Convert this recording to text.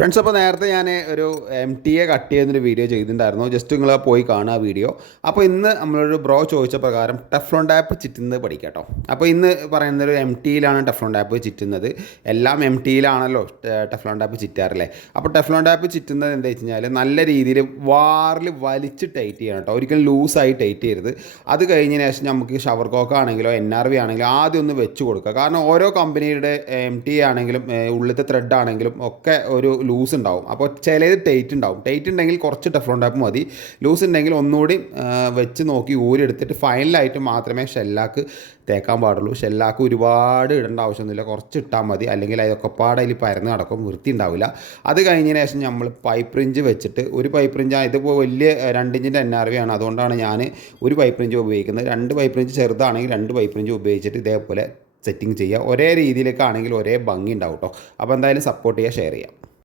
Friends, അപ്പോൾ നേരത്തെ ഞാൻ ഒരു MTA കട്ട് ചെയ്യുന്നൊരു വീഡിയോ ചെയ്തിട്ടുണ്ടായിരുന്നു. ജസ്റ്റ് നിങ്ങൾ പോയി കാണുക ആ വീഡിയോ. അപ്പോൾ ഇന്ന് നമ്മളൊരു ബ്രോ ചോദിച്ച പ്രകാരം ടെഫ്ലോൺ ടാപ്പ് ചിറ്റുന്നത് പഠിക്കാം കേട്ടോ. അപ്പോൾ ഇന്ന് പറയുന്നൊരു MTയിലാണ് ടെഫ്ലോൺ ടാപ്പ് ചിറ്റുന്നത്. എല്ലാം MTയിലാണല്ലോ ടെഫ്ലോൺ ടാപ്പ് ചിറ്റാറില്ലേ. അപ്പോൾ ടെഫ്ലോൺ ടാപ്പ് ചിറ്റുന്നത് എന്താ വെച്ച് കഴിഞ്ഞാൽ നല്ല രീതിയിൽ വാറിൽ വലിച്ച് ടൈറ്റ് ചെയ്യണം കേട്ടോ. ഒരിക്കലും ലൂസായി ടൈറ്റ് ചെയ്യരുത്. അത് കഴിഞ്ഞതിന് ശേഷം നമുക്ക് ഷവർ കോക്ക് ആണെങ്കിലോ NRV ആണെങ്കിലോ ആദ്യം ഒന്ന് വെച്ച് കൊടുക്കുക. കാരണം ഓരോ കമ്പനിയുടെ MT ആണെങ്കിലും ഉള്ളിലത്തെ ത്രെഡ് ആണെങ്കിലും ഒക്കെ ഒരു ലൂസ് ഉണ്ടാവും. അപ്പോൾ ചിലത് ടൈറ്റ് ഉണ്ടാവും. ടൈറ്റ് ഉണ്ടെങ്കിൽ കുറച്ച് ടെഫ്ലോൺ ടാപ്പ് മതി. ലൂസ് ഉണ്ടെങ്കിൽ ഒന്നുകൂടി വെച്ച് നോക്കി ഊരെടുത്തിട്ട് ഫൈനലായിട്ട് മാത്രമേ ഷെല്ലാക്ക് തേക്കാൻ പാടുള്ളൂ. ഷെല്ലാക്ക് ഒരുപാട് ഇടേണ്ട ആവശ്യമൊന്നുമില്ല, കുറച്ച് ഇട്ടാൽ മതി. അല്ലെങ്കിൽ അതൊക്കെ പാടെ അതിൽ പരന്ന് കിടക്കും, വൃത്തി ഉണ്ടാവില്ല. അത് കഴിഞ്ഞതിന് ശേഷം നമ്മൾ പൈപ്പ് റിഞ്ച് വെച്ചിട്ട് ഒരു പൈപ്പ് റിഞ്ച് ഇതിപ്പോൾ വലിയ 2 ഇഞ്ചിൻ്റെ NRV ആണ്, അതുകൊണ്ടാണ് ഞാൻ ഒരു പൈപ്പ് റിഞ്ച് ഉപയോഗിക്കുന്നത്. 2 പൈപ്പ് റിഞ്ച് ചെറുതാണെങ്കിൽ 2 പൈപ്പ് റിഞ്ച് ഉപയോഗിച്ചിട്ട് ഇതേപോലെ സെറ്റിങ് ചെയ്യുക. ഒരേ രീതിയിലേക്കാണെങ്കിൽ ഒരേ ഭംഗി ഉണ്ടാവും കേട്ടോ. അപ്പോൾ എന്തായാലും സപ്പോർട്ട് ചെയ്യുക, ഷെയർ ചെയ്യാം.